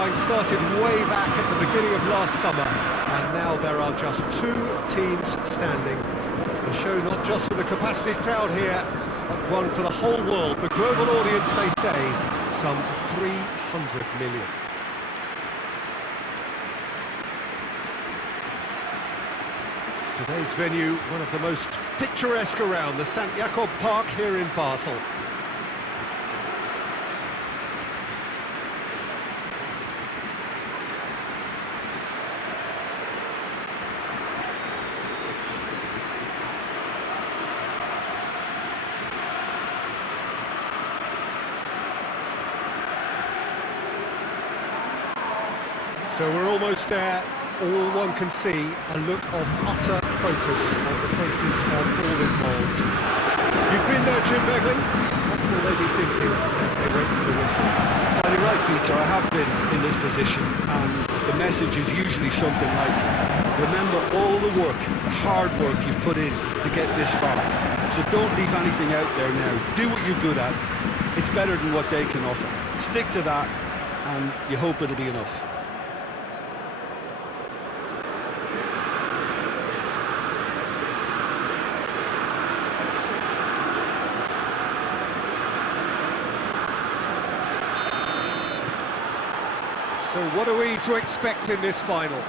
qualifying started way back at the beginning of last summer, and now there are just 2 teams standing. A show not just for the capacity crowd here, but one for the whole world. The global audience, they say, some 300 million. Today's venue, one of the most picturesque around, the Sant Jacob Park here in Basel. So we're almost there. All one can see, a look of utter focus on the faces of all involved. You've been there, Jim Beglin. What will they be thinking as they wait for the whistle? Well, you're right, Peter. I have been in this position, and the message is usually something like, remember all the work, the hard work you've put in to get this far. So don't leave anything out there now. Do what you're good at. It's better than what they can offer. Stick to that, and you hope it'll be enough. So what are we to expect in this final?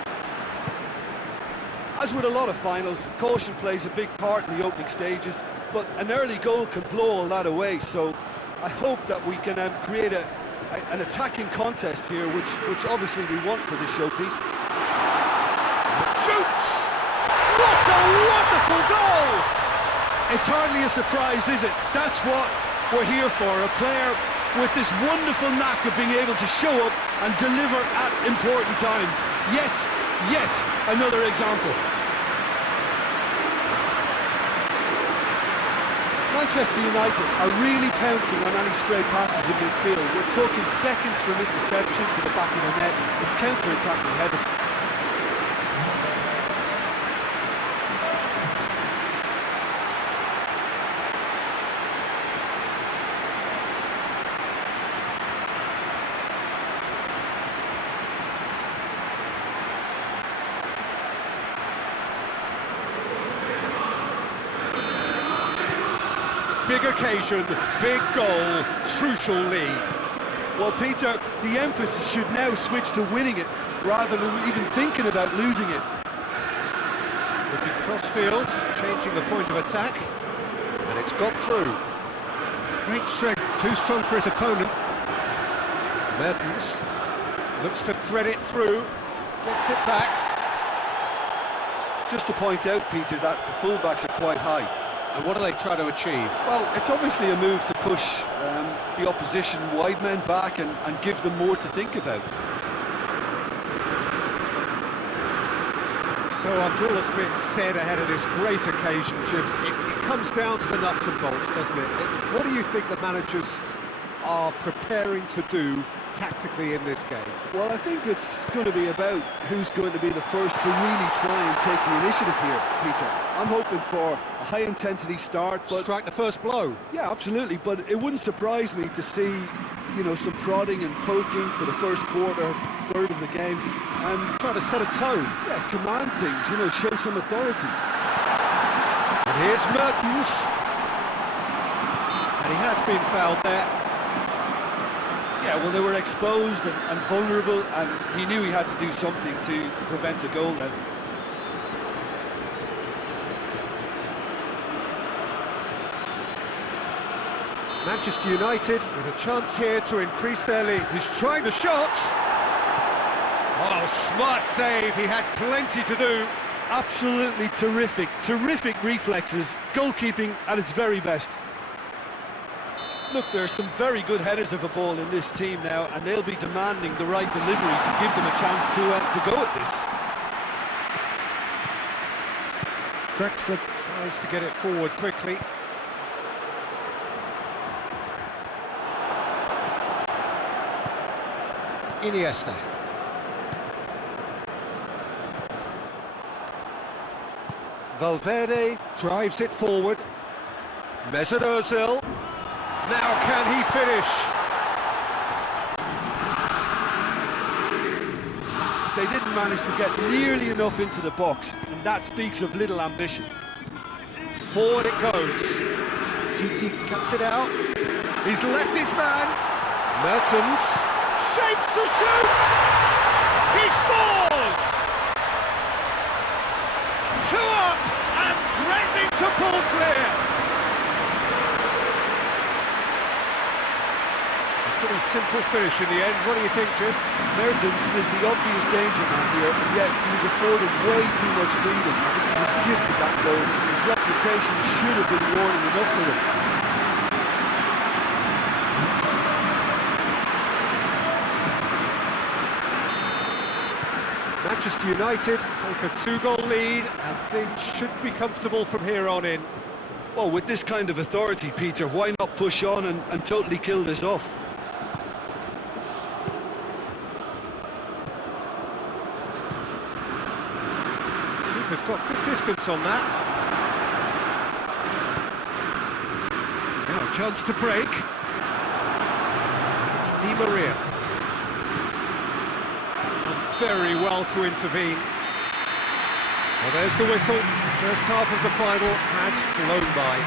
As with a lot of finals, caution plays a big part in the opening stages, but an early goal can blow all that away, so I hope that we can create an attacking contest here, which obviously we want for this showpiece. Shoots! What a wonderful goal! It's hardly a surprise, is it? That's what we're here for, a player with this wonderful knack of being able to show up and deliver at important times. Yet another example. Manchester United are really pouncing on any stray passes in midfield. We're talking seconds from interception to the back of the net. It's counter-attacking heaven. Big occasion, big goal, crucial lead. Well, Peter, the emphasis should now switch to winning it, rather than even thinking about losing it. Looking cross-field, changing the point of attack, and it's got through. Great strength, too strong for his opponent. Mertens looks to thread it through, gets it back. Just to point out, Peter, that the fullbacks are quite high. And what do they try to achieve? Well, it's obviously a move to push the opposition wide men back and give them more to think about. So after all that's been said ahead of this great occasion, Jim, it comes down to the nuts and bolts, doesn't it? What do you think the managers are preparing to do tactically in this game? Well, I think it's going to be about who's going to be the first to really try and take the initiative here, Peter. I'm hoping for a high-intensity start, but... Strike the first blow. Yeah, absolutely, but it wouldn't surprise me to see, you know, some prodding and poking for the first quarter, third of the game. And try to set a tone. Yeah, command things, you know, show some authority. And here's Mertens. And he has been fouled there. Yeah, well, they were exposed and vulnerable, and he knew he had to do something to prevent a goal then. Manchester United with a chance here to increase their lead. He's trying the shot. Oh, smart save. He had plenty to do. Absolutely terrific reflexes. Goalkeeping at its very best. Look, there are some very good headers of a ball in this team now, and they'll be demanding the right delivery to give them a chance to go at this. Drexler tries to get it forward quickly. Iniesta. Valverde drives it forward. Mesut Ozil. Now can he finish? but they didn't manage to get nearly enough into the box, and that speaks of little ambition. Forward it goes. Titi cuts it out. He's left his man. Mertens shapes to shoot. He scores. 2 up and threatening to pull clear. A pretty simple finish in the end. What do you think, Jim? Mertens is the obvious danger man here, and yet he was afforded way too much freedom. I think he was gifted that goal. His reputation should have been warning enough for him. Manchester United take a 2-goal lead and things should be comfortable from here on in. Well, with this kind of authority, Peter, why not push on and totally kill this off? Keeper's got good distance on that. Now a chance to break. It's Di Maria. Very well to intervene. Well, there's the whistle. The first half of the final has flown by.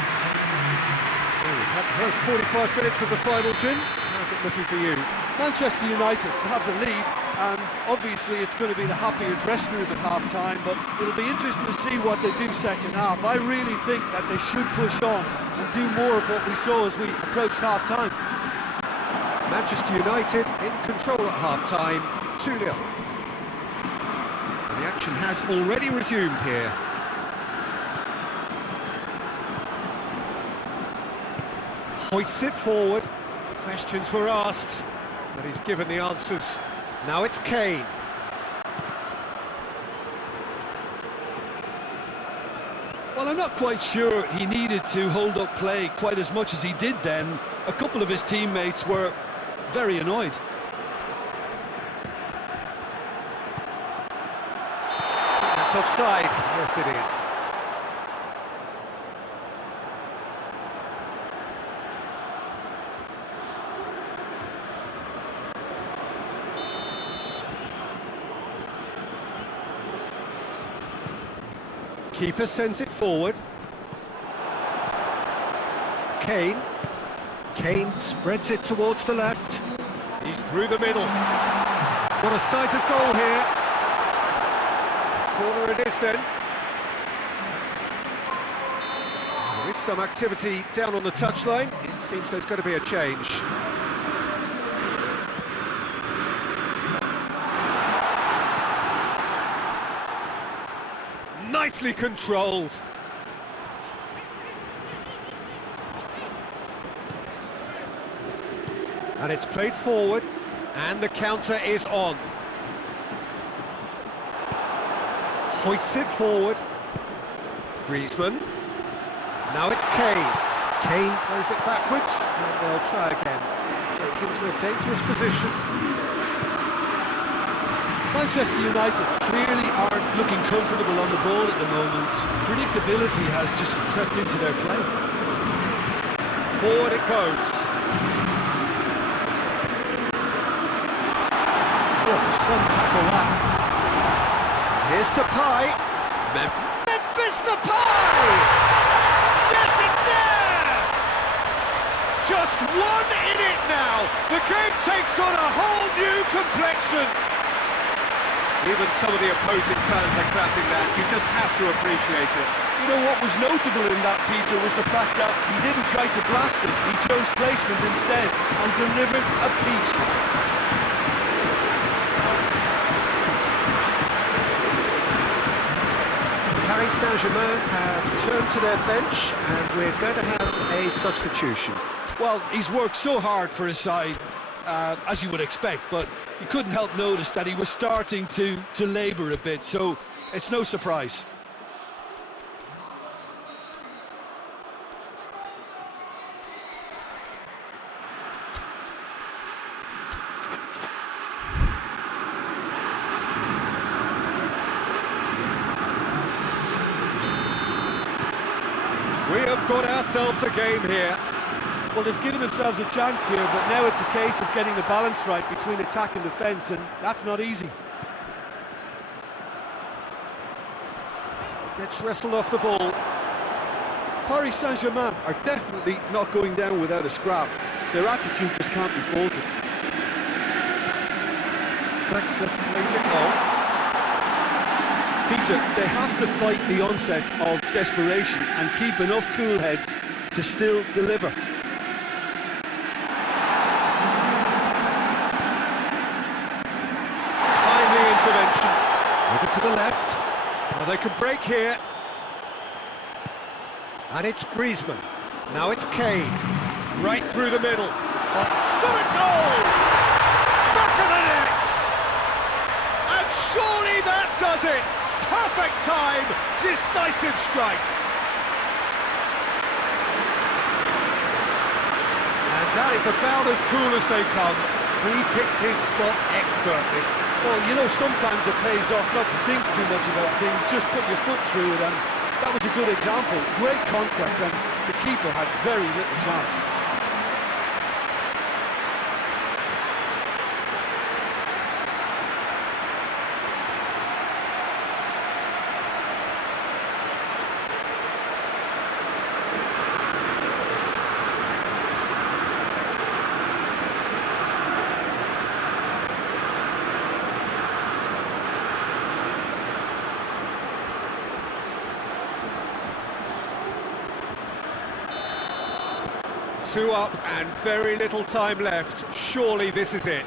Well, we've had the first 45 minutes of the final, Jim. How's it looking for you? Manchester United have the lead, and obviously it's going to be the happier dressing room at half-time, but it'll be interesting to see what they do second half. I really think that they should push on and do more of what we saw as we approached half-time. Manchester United in control at half-time, 2-0. The action has already resumed here. Hoists it forward. Questions were asked, but he's given the answers. Now it's Kane. Well, I'm not quite sure he needed to hold up play quite as much as he did then. A couple of his teammates were very annoyed. That's offside. Yes, it is. Keeper sends it forward. Kane. Kane spreads it towards the left. He's through the middle. What a sight of goal here. Corner it is then. There is some activity down on the touchline. It seems there's going to be a change. Nicely controlled. And it's played forward, and the counter is on. Hoists it forward. Griezmann. Now it's Kane. Kane plays it backwards, and they'll try again. Gets into a dangerous position. Manchester United clearly aren't looking comfortable on the ball at the moment. Predictability has just crept into their play. Forward it goes. Oh, some tackle that. Here's Depay. Memphis Depay! Yes, it's there! Just one in it now. The game takes on a whole new complexion. Even some of the opposing fans are clapping that. You just have to appreciate it. You know what was notable in that, Peter, was the fact that he didn't try to blast it. He chose placement instead and delivered a peach. Paris Saint-Germain have turned to their bench, and we're going to have a substitution. Well, he's worked so hard for his side, as you would expect, but you couldn't help notice that he was starting to labour a bit, so it's no surprise. We have got ourselves a game here. Well, they've given themselves a chance here, but now it's a case of getting the balance right between attack and defence, and that's not easy. Gets wrestled off the ball. Paris Saint-Germain are definitely not going down without a scrap. Their attitude just can't be faulted. Draxler plays it long. Peter, they have to fight the onset of desperation and keep enough cool heads to still deliver. Timely intervention. Over to the left. Well, they could break here. And it's Griezmann. Now it's Kane. Right through the middle. Oh, shot a goal! Back of the net! And surely that does it! Perfect time, decisive strike. And that is about as cool as they come. He picked his spot expertly. Well, you know, sometimes it pays off not to think too much about things, just put your foot through it, and that was a good example. Great contact, and the keeper had very little chance. Two up and very little time left. Surely this is it.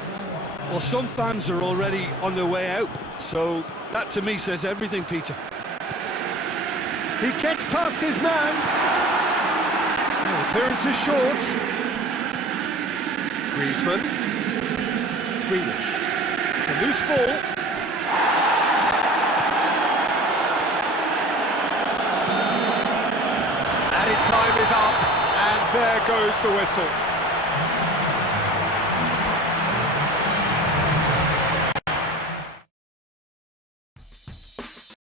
Well, some fans are already on their way out, so that to me says everything, Peter. He gets past his man. Oh, clearance is short. Griezmann. Grealish. It's a loose ball. Added time is up. And there goes the whistle.